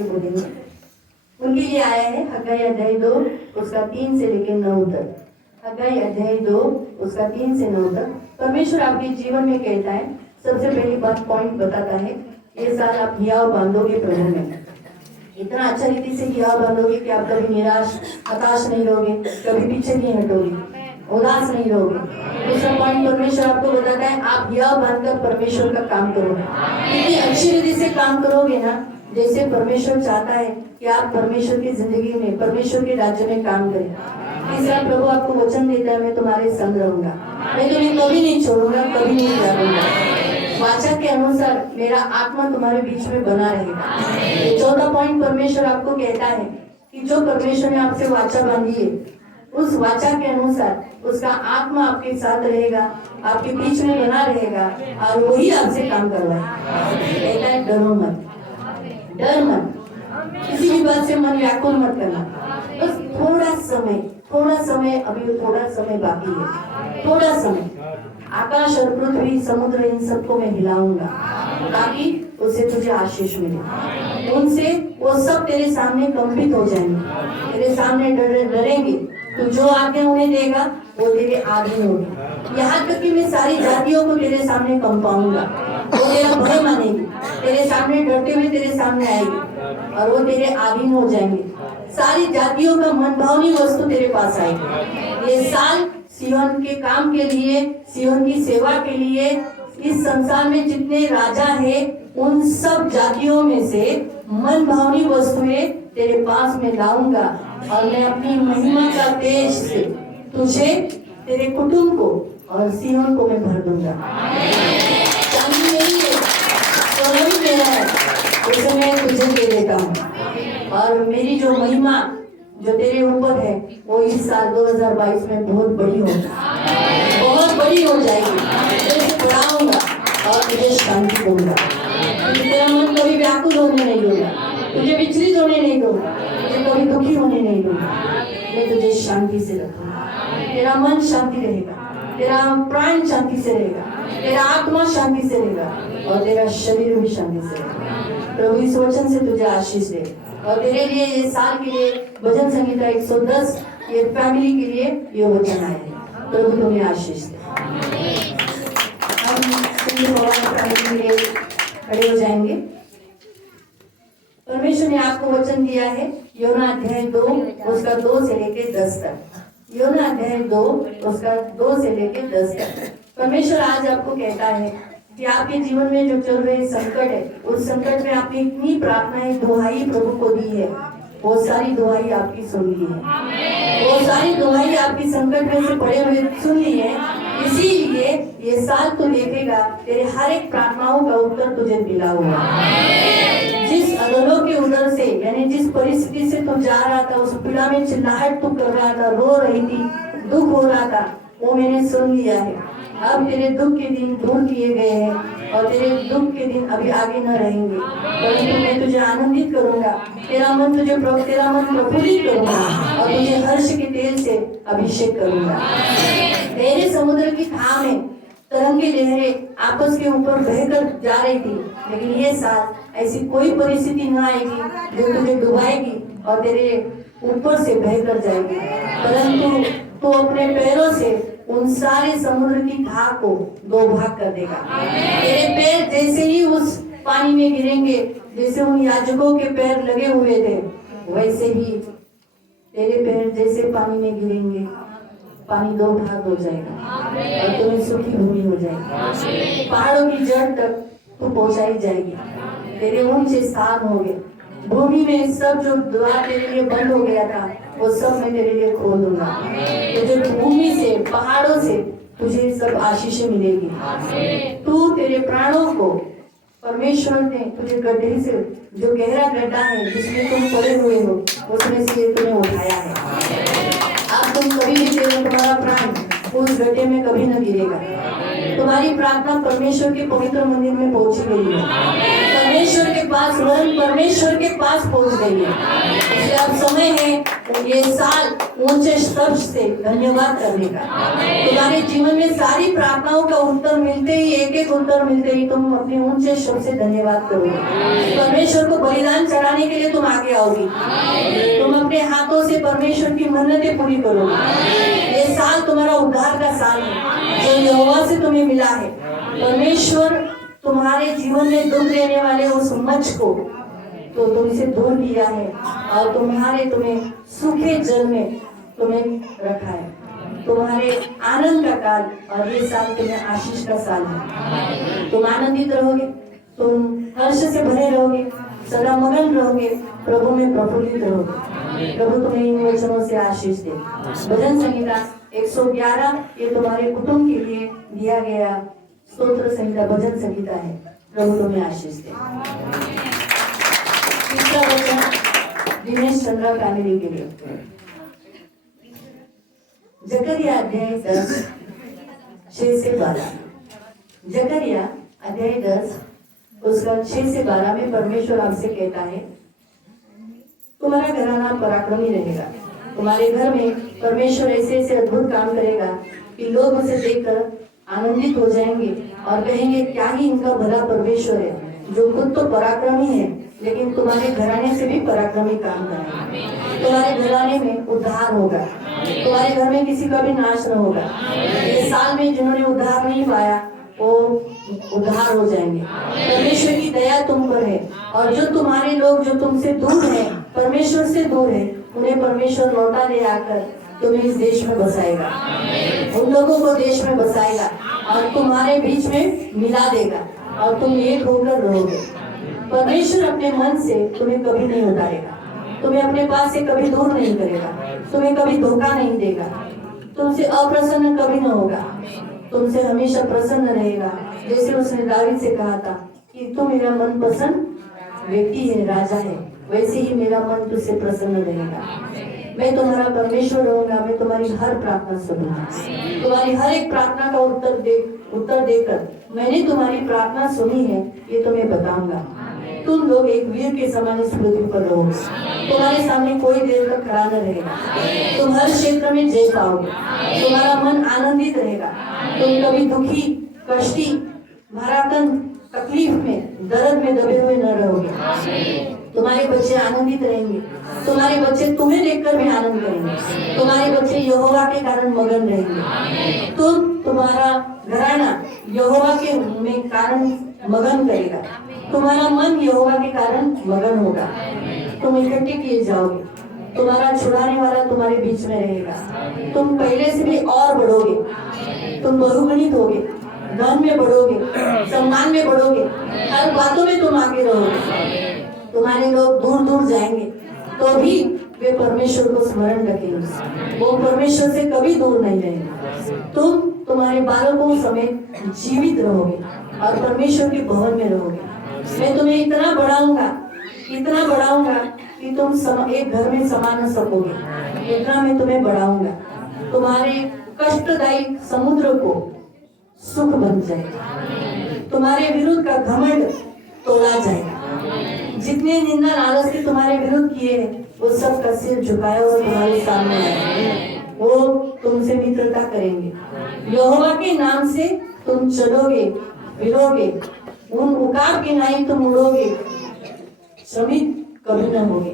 ये बोलेंगे। उनके लिए आया है हग्गाई अध्याय 2 उसका 3 से लेकर 9 तक। हग्गाई अध्याय 2 उसका 3 से 9 तक। परमेश्वर आपके जीवन में कहता है, सबसे पहली बात पॉइंट बताता है, ये साल आप हियाव बांधोगे प्रभु में। इतना अच्छा रीति से हियाव बांधोगे कि आप कभी निराश हताश नहीं रहोगे, कभी पीछे नहीं हटोगे, उदास नहीं रहोगे। दूसरा पॉइंट परमेश्वर आपको बताता है, आप हियाव बांधकर परमेश्वर का काम करोगे। इतनी अच्छी रीति से काम करोगे ना, जैसे परमेश्वर चाहता है कि आप परमेश्वर की जिंदगी में, परमेश्वर के राज्य में काम करें। तीसरा, प्रभु आपको वचन देता है, मैं तुम्हारे संग रहूंगा, मैं तुम्हें कभी नहीं छोड़ूंगा, कभी नहीं त्यागूंगा। वाचा के अनुसार मेरा आत्मा तुम्हारे बीच में बना रहेगा। ये चौथा पॉइंट परमेश्वर आपको कहता है कि जो परमेश्वर ने आपसे वाचा बांधी है, उस वाचा के अनुसार उसका आत्मा आपके साथ रहेगा, आपके बीच में बना रहेगा और वही आपसे काम करवाएगा। कहता है डरो मत, डर मत, किसी भी बात से मन व्याकुल मत करना। बस थोड़ा समय अभी थोड़ा समय बाकी है, थोड़ा समय। आकाश और पृथ्वी समुद्र इन सबको मैं हिलाऊंगा ताकि उसे तुझे आशीष मिले। उनसे वो सब तेरे सामने कंपित हो जाएंगे, तेरे सामने डरेंगे। तू जो आज्ञा उन्हें देगा वो तेरे आधीन होगी। यहाँ तक कि मैं सारी जातियों को तेरे सामने कंपाऊंगा, वो तेरा भय मानेगी, तेरे सामने डरते हुए तेरे सामने आएगी और वो तेरे आधीन हो जाएंगे। सारी जातियों का मनभावनी वस्तु तेरे पास आएगी। ये साल सियोन के काम के लिए, सियोन की सेवा के लिए, इस संसार में जितने राजा हैं उन सब जातियों में से मन भावनी वस्तुएं तेरे पास में लाऊंगा और मैं अपनी महिमा का तेज से तुझे, तेरे कुटुंब को और सियोन को मैं भर दूंगा। चांदी मेरी है, सोना भी मेरा है, उसे मैं तुझे दे देता हूँ। और मेरी जो महिमा जो तेरे ऊपर है वो इस साल 2022 में बहुत बड़ी होगी, बहुत बड़ी हो जाएगी। तुझे बढ़ाऊंगा और तुझे शांति दूंगा। तेरा मन कभी व्याकुल होने नहीं दूंगा, तुझे विचलित होने नहीं दूंगा, तुझे कभी दुखी होने नहीं दूंगा। मैं तुझे शांति से रखूंगा, तेरा मन शांति रहेगा, तेरा प्राण शांति से रहेगा, तेरा आत्मा शांति से रहेगा और तेरा शरीर भी शांति से रहेगा। प्रभु इस वचन से तुझे आशीष दे और तेरे लिए ये साल के लिए भजन संगीता 110 ये फैमिली के लिए ये वचन आए हैं। प्रभु तुम्हें आशीष दे। हम फैमिली के लिए खड़े हो जाएंगे। परमेश्वर ने आपको वचन दिया है योना अध्याय 2 उसका 2 से लेकर 10 तक। योना अध्याय 2 उसका 2 से लेकर 10 तक। परमेश्वर आज आपको कहता है कि आपके जीवन में जो चल रहे संकट है, उस संकट में आपने इतनी प्रार्थनाएं दुहाई प्रभु को दी है, वो सारी दुहाई आपकी सुन ली है, वो सारी दुहाई आपकी संकट में से पड़े हुए सुन ली है। इसीलिए ये साल तो देखेगा तेरे हर एक प्रार्थनाओं का उत्तर तुझे मिला हुआ। जिस अधरों के उधर से, यानी जिस परिस्थिति से तू जा रहा था, उस पीड़ा में चिल्लाहट तू कर रहा था, रो रही थी, दुख हो रहा था, वो मैंने सुन लिया है। अब तेरे दुख के दिन दूर किए गए हैं और तेरे दुख के दिन अभी आगे न रहेंगे, परंतु मैं तुझे आनंदित करूंगा, तेरा मन प्रफुल्लित करूंगा और तुझे हर्ष के तेल से अभिषेक करूंगा। तेरे समुद्र की थाह में तरंगे लहरें आपस के ऊपर बहकर जा रही थी, लेकिन ये साल ऐसी कोई परिस्थिति न आएगी जो तुझे डुबाएगी और तेरे ऊपर से बहकर जाएगी, परंतु तो अपने पैरों से उन सारे समुद्र की थाह को 2 भाग कर देगा। तेरे पैर जैसे ही उस पानी में गिरेंगे, जैसे उन याजकों के पैर लगे हुए थे, वैसे ही तेरे पैर जैसे पानी में गिरेंगे, पानी 2 भाग हो जाएगा और तुम्हें सूखी भूमि हो जाएगी। पहाड़ों की जड़ तक तू पहुंचाई जाएगी, तेरे ऊंचे स्थान होंगे। भूमि में सब जो द्वार तेरे लिए बंद हो गया था, वो सब मैं तेरे लिए खोल दूंगा। तुझे भूमि से, पहाड़ों से तुझे सब आशीषें मिलेगी। तू तेरे प्राणों को, परमेश्वर ने तुझे गड्ढे से, जो गहरा गड्ढा है जिसमें तुम पड़े हुए हो, उसमें से तुम्हें उठाया है। अब तुम कभी भी, तुम्हारा प्राण उस गड्ढे में कभी न गिरेगा। तुम्हारी प्रार्थना परमेश्वर के पवित्र मंदिर में पहुंची गई है, परमेश्वर के पास, परमेश्वर के पास पहुंच गई है। इसलिए अब समय है ये साल ऊंचे स्तर से धन्यवाद करने का। तुम्हारे जीवन में सारी प्रार्थनाओं का उत्तर मिलते ही, एक उत्तर मिलते ही तुम अपने ऊंचे शब्द से धन्यवाद करोगे। परमेश्वर को बलिदान चढ़ाने के लिए आगे आओगी। तुम अपने हाथों से परमेश्वर की मन्नतें पूरी करोगे। ये साल तुम्हारा उद्धार का साल है जो यहोवा से तुम्हें मिला है। परमेश्वर तुम्हारे जीवन में दुख देने वाले उस मच को तो तुमसे दूर किया है और तुम्हें सूखे जल में तुम्हें रखा है। तुम्हारे आनंद का काल और ये साल तुम्हें आशीष का साल है। तुम आनंदित रहोगे, तुम हर्ष से भरे रहोगे, सदा मगन रहोगे, प्रभु में प्रफुल्लित रहोगे। प्रभु तुम्हें इन वचनों से आशीष दे। भजन संहिता 111 ये तुम्हारे कुटुंब के लिए दिया गया स्तोत्र संहिता भजन संहिता है। प्रभु तुम्हें आशीष दे। तीसरा वचन दिनेश चंद्रा फैमिली के लिए जकरिया अध्याय 10 6 से 12। जकरिया अध्याय 10 उसका 6 से 12 में परमेश्वर आपसे कहता है तुम्हारा घराना पराक्रमी रहेगा। तुम्हारे घर में परमेश्वर ऐसे ऐसे अद्भुत काम करेगा कि लोग उसे देखकर आनंदित हो जाएंगे और कहेंगे क्या ही इनका भला परमेश्वर है जो खुद तो पराक्रमी है लेकिन तुम्हारे घराने से भी पराक्रमी काम करेगा। तुम्हारे घराने में उद्धार होगा। तुम्हारे घर में किसी का भी नाश न होगा। इस साल में जिन्होंने उद्धार नहीं पाया वो उद्धार हो जाएंगे। परमेश्वर की दया तुम पर है और जो तुम्हारे लोग जो तुमसे दूर हैं, परमेश्वर से दूर है, उन्हें परमेश्वर लौटा ले आकर तुम्हें इस देश में बसाएगा। उन लोगों को देश में बसाएगा और तुम्हारे बीच में मिला देगा और तुम एक होकर रहोगे। परमेश्वर अपने मन से तुम्हें कभी नहीं उतारेगा। तुम्हें अपने पास से कभी दूर नहीं करेगा। तुम्हें कभी धोखा नहीं देगा। तुमसे अप्रसन्न कभी न होगा। तुमसे हमेशा प्रसन्न रहेगा। जैसे उसने दावीद से कहा था कि तू मेरा मनपसंद व्यक्ति है, राजा है, वैसे ही मेरा मन तुझसे प्रसन्न रहेगा। मैं तुम्हारा परमेश्वर रहूंगा। मैं तुम्हारी हर प्रार्थना सुनूंगा। तुम्हारी हर एक प्रार्थना का उत्तर देकर मैंने तुम्हारी प्रार्थना सुनी है ये तुम्हें बताऊंगा। तुम लोग एक वीर के समान इस पृथ्वी पर रहोगे। तुम्हारे सामने कोई देर तक खड़ा न रहेगा। तुम हर क्षेत्र में जय पाओगे। तुम्हारा मन आनंदित रहेगा। तुम कभी दुखी, कष्टी, भरातन, तकलीफ में, दर्द में दबे हुए न रहोगे। तुम्हारे बच्चे आनंदित रहेंगे। तुम्हारे बच्चे तुम्हें देखकर भी आनंद करेंगे। तुम्हारे बच्चे यहोवा के कारण मगन रहेंगे। तुम्हारा घराना यहोवा के में कारण मगन करेगा। तुम्हारा मन यहोवा के कारण मगन होगा। तुम इकट्ठे किए जाओगे। तुम्हारा छुड़ाने वाला तुम्हारे बीच में रहेगा। तुम पहले से भी और बढ़ोगे। तुम बहुगुणित होगे, धन में बढ़ोगे, सम्मान में बढ़ोगे, हर बातों में तुम आगे रहोगे। तुम्हारे लोग दूर दूर जाएंगे तो भी वे परमेश्वर को स्मरण रखेंगे। वो परमेश्वर से कभी दूर नहीं रहेंगे। तुम तुम्हारे बालकों समेत जीवित रहोगे और परमेश्वर के भवन में रहोगे। मैं तुम्हें इतना बढ़ाऊंगा कि तुम एक घर में समा न सकोगे। इतना मैं तुम्हें बढ़ाऊंगा। तुम्हारे कष्टदायी समुद्र को सुख बन जाएगा। तुम्हारे विरुद्ध का घमंड तोड़ा जाएगा। जितने निंदा लालच से तुम्हारे विरुद्ध किए वो सब का सिर झुकाया और तुम्हारे सामने आए। वो तुमसे मित्रता करेंगे। यहोवा के नाम से तुम चलोगे, फिरोगे, उन उकाब के नाई तुम उड़ोगे, श्रमित कभी न होगे।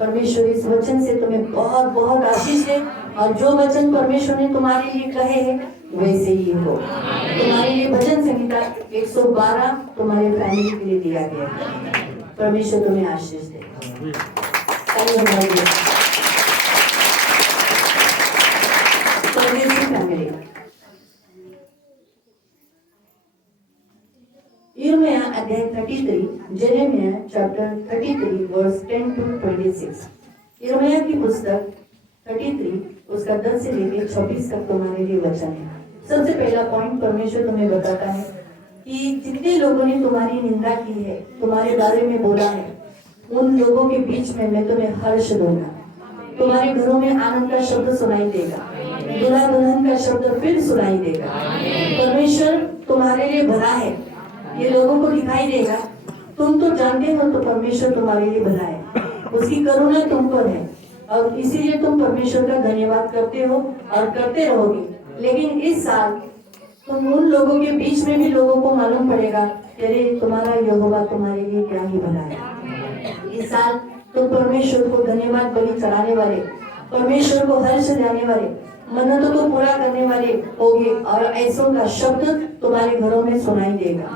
परमेश्वर इस वचन से तुम्हें बहुत बहुत आशीष दे और जो वचन परमेश्वर ने तुम्हारे लिए कहे हैं वैसे ही हो। तुम्हारे लिए भजन संहिता 112 तुम्हारे फैमिली के लिए दिया गया है। परमेश्वर तुम्हें आशीष दे। फैमिली यिर्मयाह अध्याय 33, जेरेमिया चैप्टर 33 वर्स 10 to 26। यिर्मयाह की पुस्तक 33 उसका 10 से लेकर 26 तक तुम्हारे लिए वचन है। सबसे पहला पॉइंट परमेश्वर तुम्हें बताता है कि जितने लोगों ने तुम्हारी निंदा की है, तुम्हारे बारे में बोला है, उन लोगों के बीच में मैं तुम्हें हर्ष दूंगा। तुम्हारे घरों में आनंद का शब्द सुनाई देगा। दुल्हा दुल्हन का शब्द फिर सुनाई देगा। परमेश्वर तुम्हारे लिए भला है, ये लोगों को दिखाई देगा। तुम तो जानते हो तो परमेश्वर तुम्हारे लिए भला है, उसकी करुणा तुम पर है और इसीलिए तुम परमेश्वर का धन्यवाद करते हो और करते रहोगे। लेकिन इस साल तुम उन लोगों के बीच में भी लोगों को मालूम पड़ेगा कि अरे तुम्हारा यहोवा तुम्हारे लिए क्या ही भला है। इस साल तो परमेश्वर को धन्यवाद बलि चढ़ाने वाले, परमेश्वर को हर्ष दिलाने वाले, मन्नतों को पूरा करने वाले होगे और ऐसों का शब्द तुम्हारे घरों में सुनाई देगा।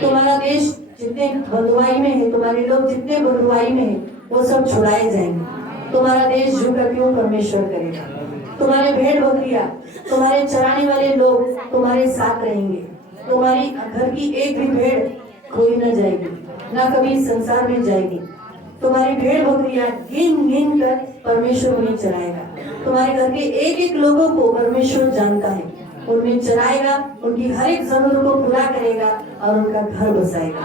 तुम्हारा देश जितने बंधुआई में है, तुम्हारे लोग जितने बंधुआई में है, वो सब छुड़ाए जाएंगे। तुम्हारा देश झुका क्यों परमेश्वर करेगा। तुम्हारे भेड़ बकरियां, तुम्हारे चराने वाले लोग तुम्हारे साथ रहेंगे। तुम्हारी घर की एक भी भेड़ खोई न जाएगी, ना कभी संसार में जाएगी। तुम्हारी भेड़ बकरियां गिन गिन कर परमेश्वर उन्हें चराएगा। तुम्हारे घर के एक एक लोगों को परमेश्वर जानता है, उनमें चराएगा, उनकी हर एक जरूरत को पूरा करेगा और उनका घर बसाएगा।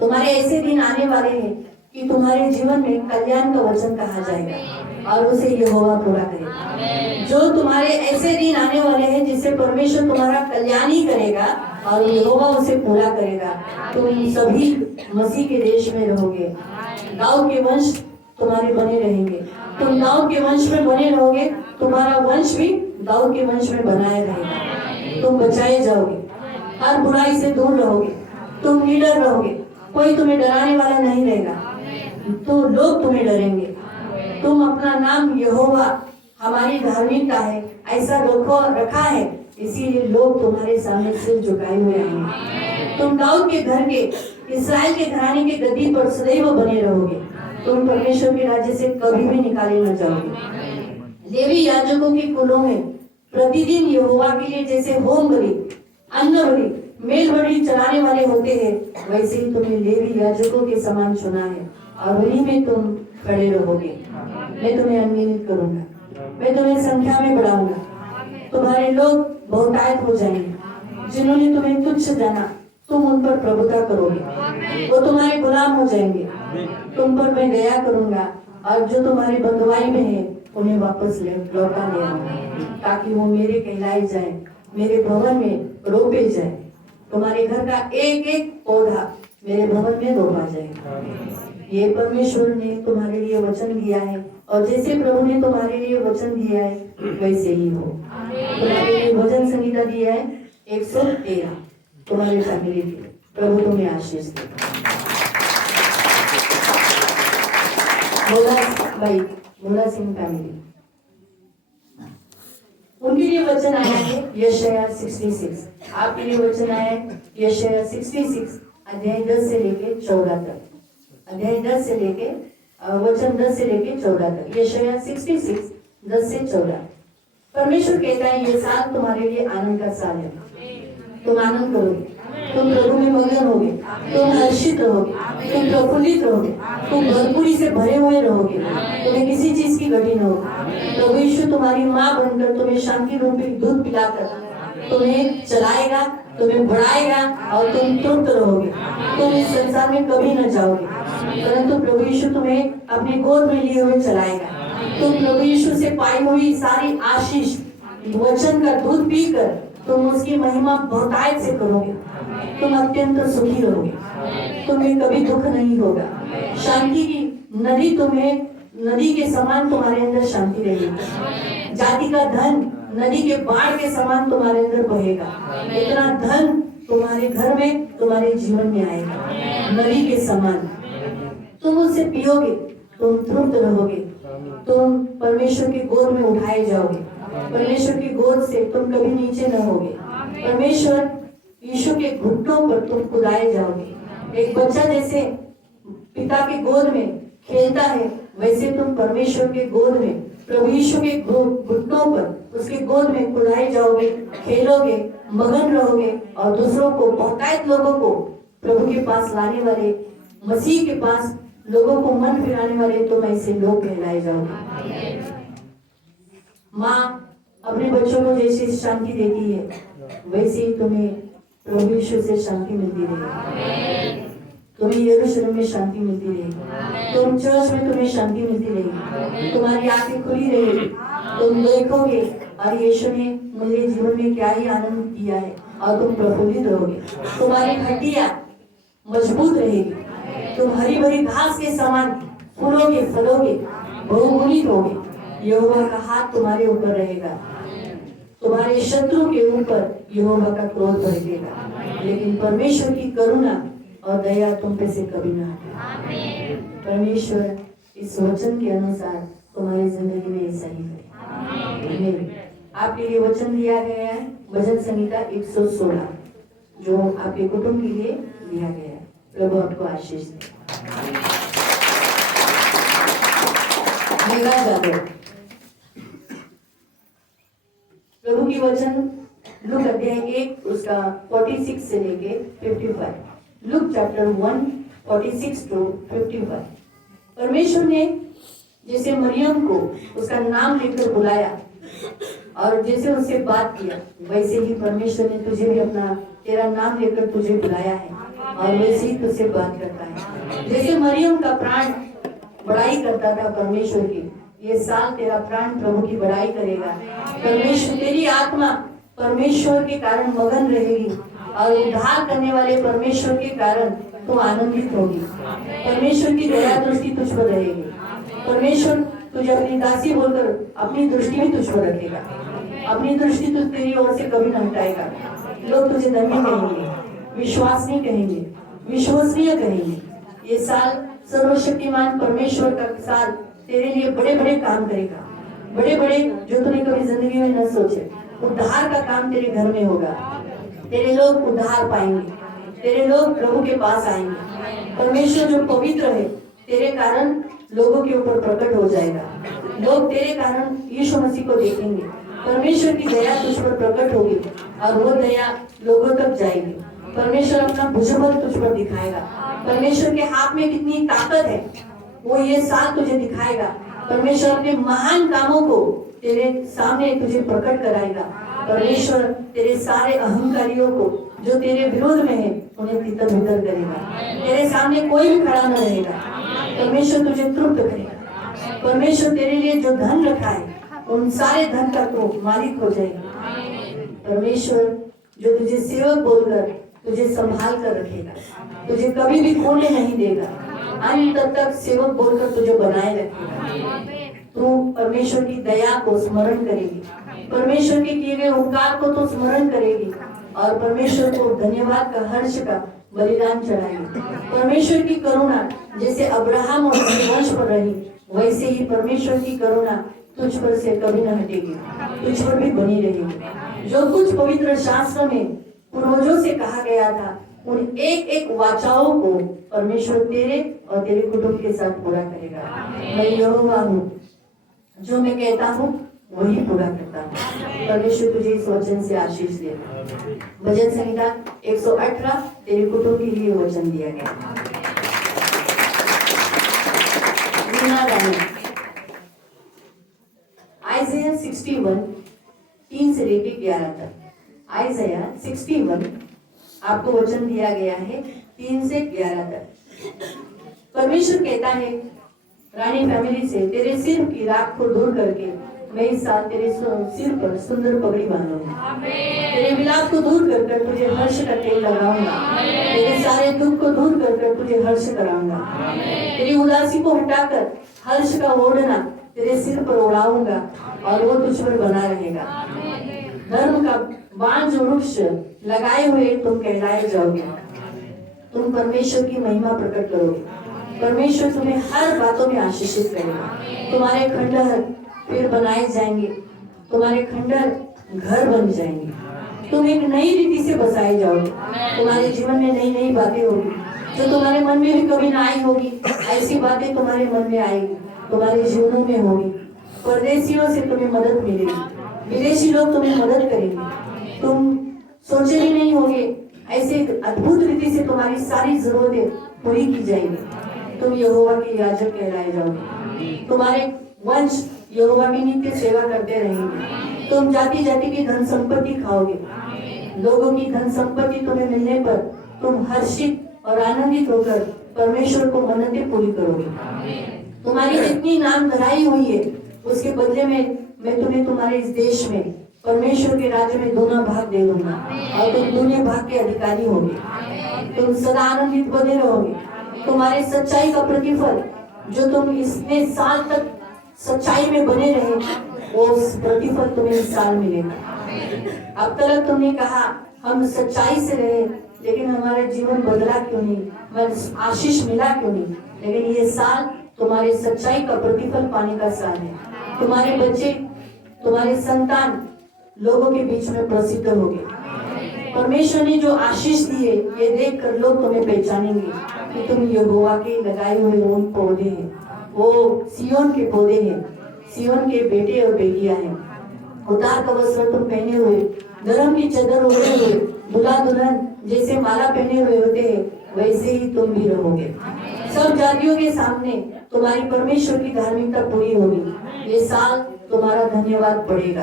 तुम्हारे ऐसे दिन आने वाले हैं कि तुम्हारे जीवन में कल्याण का वचन कहा जाएगा और उसे यहोवा पूरा करेगा। जो तुम्हारे ऐसे दिन आने वाले हैं जिससे परमेश्वर तुम्हारा कल्याण ही करेगा और यहोवा उसे पूरा करेगा। तुम सभी मसीह के देश में रहोगे। दाऊद के वंश तुम्हारे बने रहेंगे। तुम दाऊद के वंश में बने रहोगे, तुम्हारा वंश भी दाऊद के वंश में बनाया रहेगा। तुम बचाए जाओगे, हर बुराई से दूर रहोगे, तुम निडर रहोगे, कोई तुम्हें डराने वाला नहीं रहेगा, तो लोग तुम्हें डरेंगे। तुम अपना नाम यहोवा हमारी धार्मिकता है ऐसा रखा है, इसीलिए लोग तुम्हारे सामने सिर झुकाए हुए आएंगे। तुम दाऊद के घर के, इस्राएल के घराने के गद्दी पर सदैव बने रहोगे। तुम परमेश्वर के राज्य से कभी भी निकाले न जाओगे। लेवी याजकों के कुलों में प्रतिदिन यहोवा के लिए जैसे होम बलि, अन्न बलि, मेल बलि चढ़ाने वाले होते हैं, वैसे ही तुम्हें लेवी याजकों के समान चुना है और उन्हीं में तुम खड़े रहोगे। मैं तुम्हें अनगिनत करूंगा, मैं तुम्हें संख्या में बढ़ाऊंगा। तुम्हारे लोग बहुतायत हो जाएंगे। जिन्होंने तुम्हें तुच्छ जाना, तुम उन पर प्रभुता करोगे, वो तुम्हारे गुलाम हो जाएंगे। तुम पर मैं दया करूंगा और जो तुम्हारे बंधुआई में है उन्हें वापस लौटा ले आऊंगा, ताकि वो मेरे कहलाए जाए, मेरे भवन में रोपे जाए। तुम्हारे घर का एक एक पौधा मेरे भवन में रोपा जाए। ये परमेश्वर ने तुम्हारे लिए वचन दिया है और जैसे प्रभु ने तुम्हारे लिए वचन दिया है वैसे ही हो। तुम्हारे लिए भजन संहिता दिया है 113 तुम्हारे फैमिली के। प्रभु तुम्हें आशीष दे। मोला सिंह फैमिली, उनके लिए वचन आया है यशायाह 66। आपके लिए वचन आया है यशायाह 66 अध्याय 10 से लेके 14 तक। अध्याय 10 से लेके वचन 10 से लेके 14 तक। यशायाह 66 10 से 14। परमेश्वर कहता है ये साल तुम्हारे लिए आनंद का साल है। तुम आनंद करोगे, तुम प्रभु में मगन होगे, तुम हर्षित रहोगे, तुम प्रफुल्लित रहोगे, तुम भरपूरी से भरे हुए रहोगे, तुम्हें किसी चीज की घटी न होगी। प्रभु यीशु तुम्हारी माँ बनकर तुम्हें शांति रूपी दूध पिलाकर तुम्हें चलाएगा, तुम्हें बढ़ाएगा और तुम तृप्त रहोगे। तुम इस संसार में कभी न जाओगे, परंतु प्रभु यीशु तुम्हें अपनी गोद में लिए हुए चलाएगा। तुम प्रभु यीशु से पाई हुई सारी आशीष वचन का दूध पीकर तुम उसकी महिमा बहुतायत से करोगे। तुम अत्यंत सुखी रहोगे, तुम्हें कभी दुख नहीं होगा। शांति की नदी तुम्हें, नदी के समान तुम्हारे अंदर शांति रहेगी। जाति का धन नदी के बाढ़ के समान तुम्हारे अंदर बहेगा। इतना धन तुम्हारे घर में, तुम्हारे जीवन में आएगा नदी के समान। तुम उससे पियोगे, तुम तृप्त रहोगे, तुम परमेश्वर की गोद में उठाए जाओगे। परमेश्वर की गोद से तुम कभी नीचे न होगे। परमेश्वर यीशु के घुटनों पर तुम कुदाए जाओगे। एक बच्चा जैसे पिता की गोद में खेलता है, वैसे तुम परमेश्वर के गोद में, प्रभु यीशु के घुटनों पर, उसके गोद में कुदाए जाओगे, खेलोगे, मगन रहोगे और दूसरों को, बहुतायत लोगों को प्रभु के पास लाने वाले, मसीह के पास लोगों को मन फिराने वाले तुम ऐसे लोग कहलाए जाओगे। माँ अपने बच्चों को जैसे शांति देती है, वैसे ही तुम्हें प्रभु यीशु से शांति मिलती रहेगी। तुम्हें यरूशलेम में शांति मिलती रहेगी, तुम चर्च में तुम्हें शांति मिलती रहेगी, तुम्हारी आंखें खुली रहेगी, तुम देखोगे और यीशु ने मुझे जीवन में क्या ही आनंद दिया है और तुम प्रफुल्लित रहोगे। तुम्हारी हड्डियां मजबूत रहेगी, तुम हरी भरी घास के समान फूलोगे, फलोगे, बहुगुणित होगे। यहोवा का हाथ तुम्हारे ऊपर रहेगा, तुम्हारे शत्रु के ऊपर यहोवा का क्रोध भड़केगा, लेकिन परमेश्वर की करुणा और दया तुम पे से कभी ना हटे। परमेश्वर इस वचन के अनुसार तुम्हारी जिंदगी में ऐसा ही करे। आमीन। आपके लिए वचन दिया गया है भजन संहिता 116 जो आपके कुटुंब के लिए दिया गया है। प्रभु आपको आशीष दे। मेरा जादव प्रभु की वचन लूक अध्याय 1 उसका 46 से लेके 55। Luke chapter 1 46 to 55। परमेश्वर ने जैसे मरियम को उसका नाम लेकर बुलाया और जैसे उससे बात किया, वैसे ही परमेश्वर ने तुझे भी अपना तेरा नाम लेकर तुझे बुलाया है और वैसे ही तुझसे बात करता है। जैसे मरियम का प्राण बड़ाई करता था परमेश्वर की, ये साल तेरा प्राण प्रभु की बड़ाई करेगा। परमेश्वर तेरी आत्मा परमेश्वर के कारण मगन रहेगी और उद्धार करने वाले परमेश्वर के कारण तू आनंदित होगी। परमेश्वर की दया दृष्टि तुझ पर रहेगी। परमेश्वर तुझे अपनी दासी बोलकर अपनी दृष्टि भी तुझ पर रखेगा। अपनी दृष्टि तुझ तेरी ओर से कभी न हटाएगा। लोग तुझे धन्य कहेंगे, विश्वासनीय कहेंगे, विश्वसनीय कहेंगे। ये साल सर्वशक्तिमान परमेश्वर का साल तेरे लिए बड़े बड़े काम करेगा। बड़े बड़े जो तूने कभी जिंदगी में न सोचे उद्धार का काम तेरे घर में होगा। तेरे लोग उद्धार पाएंगे, तेरे लोग प्रभु के पास आएंगे। परमेश्वर जो पवित्र है तेरे कारण लोगों के ऊपर प्रकट हो जाएगा। लोग तेरे कारण यीशु मसीह को देखेंगे। परमेश्वर की दया तुझ पर प्रकट होगी और वो दया लोगों तक जाएगी। परमेश्वर अपना भुजबल तुझ पर दिखाएगा। परमेश्वर के हाथ में कितनी ताकत है वो ये साल तुझे दिखाएगा। परमेश्वर अपने महान कामों को तेरे सामने तुझे प्रकट कराएगा। परमेश्वर तेरे सारे अहंकारियों को जो तेरे विरोध में है उन्हें तितर बितर करेगा। तेरे सामने कोई भी खड़ा न रहेगा। परमेश्वर तुझे तृप्त करेगा। परमेश्वर तेरे लिए जो धन रखा है उन सारे धन का तो मालिक हो जाएगा। परमेश्वर जो तुझे सेवक बोलकर तुझे संभाल कर रखेगा, तुझे कभी भी खोने नहीं देगा, अंत तक सेवक बोलकर तुझे बनाए रखेगा। तू परमेश्वर की दया को स्मरण करेगी, परमेश्वर के किए गए उपकार को तो स्मरण करेगी और परमेश्वर को धन्यवाद का हर्ष का बलिदान चढ़ाएगी। परमेश्वर की करुणा जैसे अब्राहम और उसके वंश पर रही वैसे ही परमेश्वर की करुणा तुझ पर से कभी न हटेगी, तुझ पर भी बनी रहेगी। जो कुछ पवित्र शास्त्र में पूर्वजों से कहा गया था उन एक एक वाचाओं को परमेश्वर तेरे और तेरे कुटुंब के साथ पूरा करेगा। मैं यहोवा हूँ, जो मैं कहता हूँ वही पूरा करता हूँ। परमेश्वर तुझे इस वचन से आशीष दे। भजन संहिता 118 तेरे कुटुंब के लिए वचन दिया गया। आइज़ाया 61 3 से लेके 11 तक। आइज़ाया 61 आपको वचन दिया गया है 3 से 11 तक। परमेश्वर कहता है रानी फैमिली से, तेरे सिर की राख को दूर करके मैं इस साल तेरे सिर पर सुंदर पगड़ी बांधूंगा। तेरे विलाप को दूर कर कर तुझे हर्ष का तेल लगाऊंगा। तेरे सारे दुख को दूर कर कर तुझे हर्ष कराऊंगा। तेरी उदासी को हटाकर हर्ष का ओढ़ना तेरे सिर पर उड़ाऊंगा और वो तुझ पर बना रहेगा। धर्म का बांझ वृक्ष लगाए हुए तुम कहलाए जाओगे। तुम परमेश्वर की महिमा प्रकट करोगे। परमेश्वर तुम्हें हर बातों में आशीषित करेगा। तुम्हारे खंडहर फिर बनाए जाएंगे, तुम्हारे खंडहर घर बन जाएंगे। तुम एक नई रीति से बसाए जाओगे। तुम्हारे जीवन में नई नई बातें होगी जो तुम्हारे मन में भी कभी ना आई होगी। ऐसी बातें तुम्हारे मन में आएगी, तुम्हारे जीवनों में होगी। परदेशियों से तुम्हें मदद मिलेगी, विदेशी लोग तुम्हें मदद करेंगे। तुम सोचे भी नहीं होगे, ऐसे अद्भुत रीति से तुम्हारी सारी जरूरतें पूरी की जाएंगी। तुम यहोवा के याजक कहलाए जाओगे। तुम्हारे वंश यहोवा की नित्य सेवा करते रहेंगे। तुम जाति जाति की धन संपत्ति खाओगे। लोगों की धन संपत्ति तुम्हें मिलने पर तुम हर्षित और आनंदित होकर परमेश्वर को मन्नतें पूरी करोगे। तुम्हारी जितनी नाम धराई हुई है उसके बदले में मैं तुम्हें तुम्हारे इस देश में परमेश्वर के राज्य में दोना भाग दे दूंगा और तुम दूने भाग के अधिकारी होगे। तुम सदा आनंदित बने रहोगे। तुम्हारे सच्चाई का प्रतिफल जो तुम इतने साल तक सच्चाई में बने रहे वो प्रतिफल तुम्हें इस साल मिलेगा। अब तक तुमने कहा हम सच्चाई से रहे लेकिन हमारा जीवन बदला क्यों नहीं, आशीष मिला क्यों नहीं, लेकिन ये साल तुम्हारे सच्चाई का प्रतिफल पाने का साल है। तुम्हारे बच्चे, तुम्हारे संतान लोगों के बीच में प्रसिद्ध होंगे। परमेश्वर ने जो आशीष दिए ये देख कर लोग तुम्हें पहचानेंगे कि तुम यहोवा के लगाए हुए उन पौधे हैं, वो सियोन के पौधे हैं, सियोन के बेटे और बेटियां हैं। उतार का वस्त्र तुम पहने हुए, गरम की चादर ओढ़े हुए, दूल्हा दुल्हन जैसे माला पहने हुए होते हैं वैसे ही तुम भी रहोगे। सब जातियों के सामने तुम्हारी परमेश्वर की धार्मिकता पूरी होगी। ये साल तुम्हारा धन्यवाद बढ़ेगा,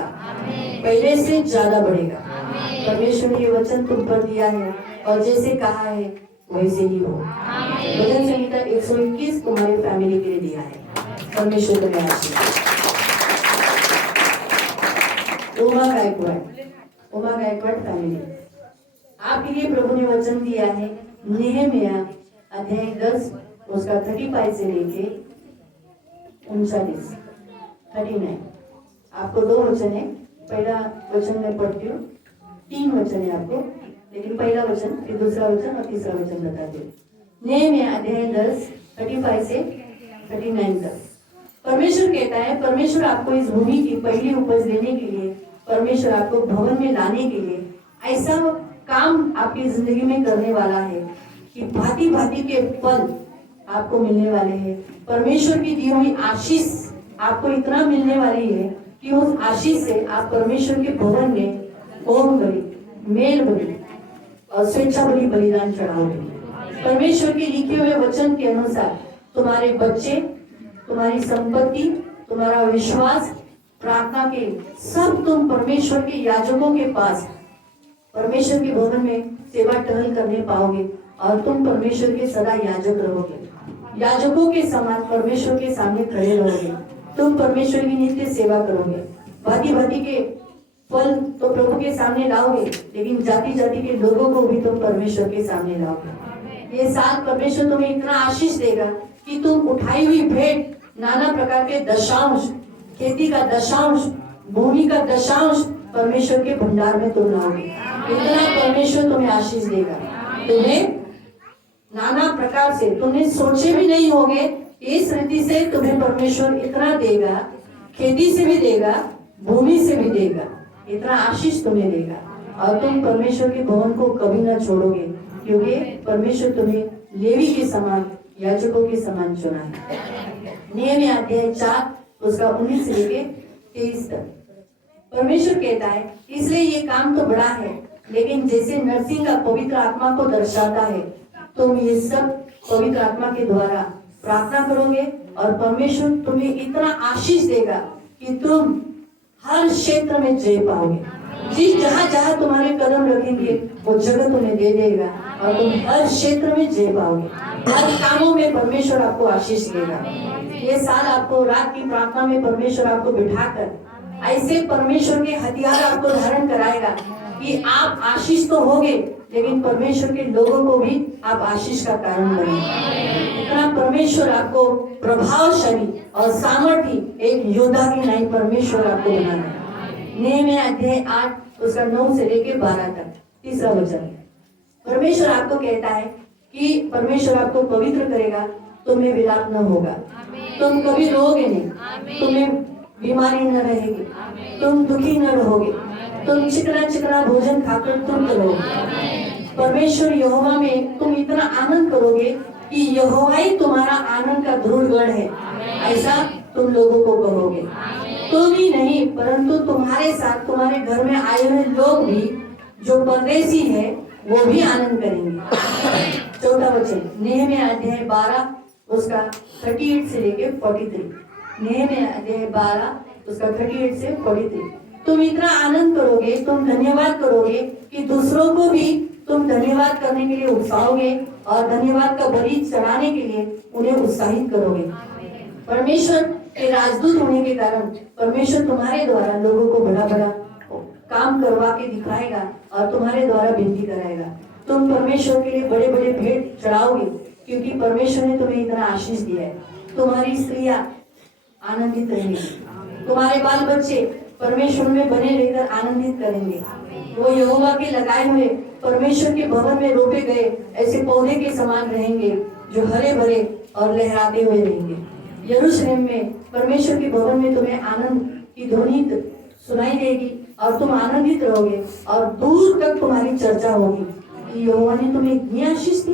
पहले से ज्यादा बढ़ेगा। परमेश्वर ने ये वचन तुम पर दिया है और जैसे कहा है वैसे ही हो। भजन संहिता 121 तुम्हारी फैमिली के लिए दिया है। परमेश्वर तुम्हें आशीर्वाद। उमा गायकवाड़ फैमिली, आपके लिए प्रभु ने वचन दिया है नेहमिया अध्याय 10 उसका 35 से लेके 39। आपको 2 वचन है, पहला वचन मैं पढ़ती हूँ, 3 वचन है आपको, लेकिन पहला वचन फिर दूसरा वचन और तीसरा वचन बताती हूँ। नेहमिया अध्याय 10 35 से 39 तक। परमेश्वर कहता है, परमेश्वर आपको इस भूमि की पहली उपज देने के लिए, परमेश्वर आपको भवन में लाने के लिए ऐसा काम आपकी जिंदगी में करने वाला है कि भांति भांति के फल आपको मिलने वाले हैं। परमेश्वर की दी हुई आशीष आपको इतना मिलने वाली है कि उस आशीष से आप परमेश्वर के भवन में होम बलि, मेल बलि और स्वेच्छा बलि बलिदान चढ़ाओगे। परमेश्वर के लिखे हुए वचन के अनुसार तुम्हारे बच्चे, तुम्हारी संपत्ति, तुम्हारा विश्वास, प्रार्थना के सब तुम परमेश्वर के याजकों के पास परमेश्वर के भवन में सेवा टहल करने पाओगे और तुम परमेश्वर के सदा याजक रहोगे। याजकों के समान परमेश्वर के सामने खड़े रहोगे। तुम परमेश्वर की नित्य सेवा करोगे। भांति भांति के फल तो प्रभु के सामने लाओगे, लेकिन जाति जाति के लोगों को भी तुम परमेश्वर के सामने लाओगे। ये साल परमेश्वर तुम्हें इतना आशीष देगा कि तुम उठाई हुई भेंट, नाना प्रकार के दशांश, खेती का दशांश, भूमि का दशांश परमेश्वर के भंडार में तुम लाओगे। इतना परमेश्वर तुम्हें आशीष देगा, तुम्हें नाना प्रकार से तुमने सोचे भी नहीं होगे। इस रीति से तुम्हें परमेश्वर इतना देगा, खेती से भी देगा, भूमि से भी देगा, इतना आशीष तुम्हें देगा और तुम परमेश्वर के भवन को कभी ना छोड़ोगे, क्योंकि परमेश्वर तुम्हें लेवी के समान, याजकों के समान चुना है। नेहमिया अध्याय 4 उसका 19 से लेके 23 तक। परमेश्वर कहता है, इसलिए ये काम तो बड़ा है, लेकिन जैसे नरसिंह का पवित्र आत्मा को दर्शाता है, तुम ये सब पवित्र आत्मा के द्वारा प्रार्थना करोगे और परमेश्वर तुम्हें इतना आशीष देगा कि तुम हर क्षेत्र में जय पाओगे। जिस जहाँ जहाँ तुम्हारे कदम रखेंगे वो जगह तुम्हें दे देगा और तुम हर क्षेत्र में जय पाओगे। हर कामों में परमेश्वर आपको आशीष देगा। ये साल आपको रात की प्रार्थना में परमेश्वर आपको बिठाकर ऐसे परमेश्वर के हथियार आपको धारण कराएगा कि आप आशीष तो होगे, लेकिन परमेश्वर के लोगों को भी आप आशीष का कारण बनेंगे। इतना परमेश्वर आपको प्रभावशाली और सामर्थी एक योद्धा की नहीं परमेश्वर आपको बनाना है। नेहमिया अध्याय 8 उसका 9 से लेके 12 तक, तीसरा वचन। परमेश्वर आपको कहता है कि परमेश्वर आपको पवित्र करेगा, तुम्हें विलाप न होगा, तुम कभी रोओगे नहीं, तुम्हें बीमारी न रहेगी, तुम दुखी न रहोगे, तुम चिकना चिकना भोजन खाकर तुम रहोगे। परमेश्वर यहोवा में तुम इतना आनंद करोगे कि यहोवा ही तुम्हारा आनंद का ध्रुवगढ़ है, ऐसा तुम लोगों को कहोगे। तुम ही नहीं परंतु तुम्हारे साथ तुम्हारे घर में आए हुए लोग भी जो परदेसी है वो भी आनंद करेंगे। चौथा वचन, नेहमिया अध्याय 12 उसका 38 से लेके 43। नेहमिया अध्याय 12 उसका 38 से 43। तुम इतना आनंद करोगे, तुम धन्यवाद करोगे कि दूसरों को भी तुम धन्यवाद करने के लिए उकसाओगे और धन्यवाद का बलि चढ़ाने के लिए उन्हें उत्साहित करोगे। परमेश्वर के राजदूत होने के कारण परमेश्वर तुम्हारे द्वारा लोगों को बड़ा बड़ा काम करवा के दिखाएगा और तुम्हारे द्वारा विनती कराएगा। तुम परमेश्वर के लिए बड़े बड़े भेंट चढ़ाओगे, क्योंकि परमेश्वर ने तुम्हें इतना आशीष दिया है। तुम्हारी स्त्रियां आनंदित रहेंगी, तुम्हारे बाल बच्चे परमेश्वर में बने रहकर आनंदित करेंगे। वो यहोवा के लगाए हुए परमेश्वर के भवन में रोपे गए ऐसे पौधे के समान रहेंगे जो हरे भरे और लहराते हुए रहेंगे। यरूशलेम में परमेश्वर के भवन में तुम्हें आनंद की ध्वनि सुनाई देगी और तुम आनंदित रहोगे और दूर तक तुम्हारी चर्चा होगी कि यहोवा ने तुम्हें इतनी आशीष दी,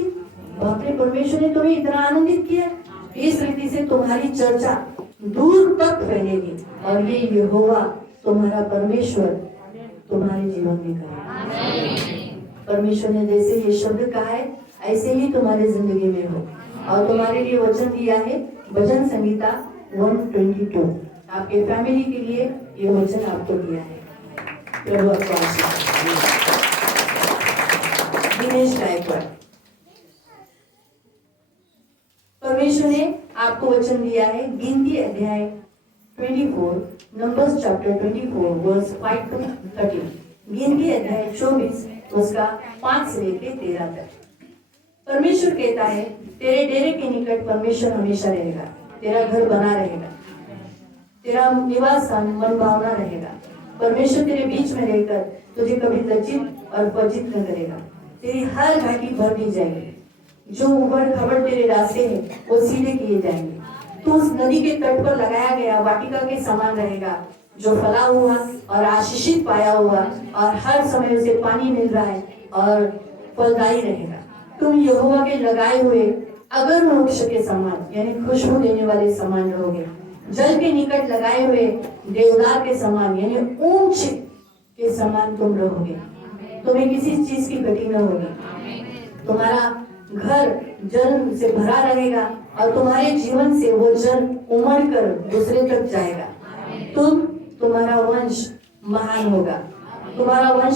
बाप रे, परमेश्वर ने तुम्हें इतना आनंदित किया। इस रीति से तुम्हारी चर्चा दूर तक फैलेगी और ये यहोवा तुम्हारा परमेश्वर तुम्हारे जीवन में करेगा। परमेश्वर ने जैसे ये शब्द कहा है ऐसे ही तुम्हारे जिंदगी में हो। और तुम्हारे लिए वचन दिया है भजन संगीता 122। आपके फैमिली के लिए ये वचन आपको दिया है। प्रभु आपको आशीष दे। दिनेश गायकवाड़। परमेश्वर ने आपको वचन दिया है गिनती अध्याय 24, नंबर्स चैप्टर 24 वर्स 5 to 13। गिनती अध्याय 24 उसका 5 से लेकर 13 तक। परमेश्वर कहता है तेरे डेरे के निकट परमेश्वर हमेशा रहेगा, तेरा घर बना रहेगा, तेरा निवास स्थान मन भावना रहेगा। परमेश्वर तेरे बीच में रहकर तुझे कभी लज्जित और वंचित न करेगा। तेरी हर घाटी भर दी जाएगी, जो उबड़ खबड़ तेरे रास्ते हैं वो सीधे किए जाएंगे। तू उस नदी के तट पर लगाया गया वाटिका के समान रहेगा, जो फला हुआ और आशीषित पाया हुआ और हर समय उसे पानी मिल रहा है और फलदायी रहेगा। तुम यहोवा के लगाए हुए अगर वृक्ष के समान यानी खुशबू देने वाले समान रहोगे। जल के निकट लगाए हुए देवदार के समान यानी ऊंच के समान तुम रहोगे। तुम्हें किसी चीज की घटी न होगी। तुम्हारा घर जल से भरा रहेगा और तुम्हारे जीवन से वो जल उमड़ कर दूसरे तक जाएगा। तुम्हारा वंश महान होगा, तुम्हारा वंश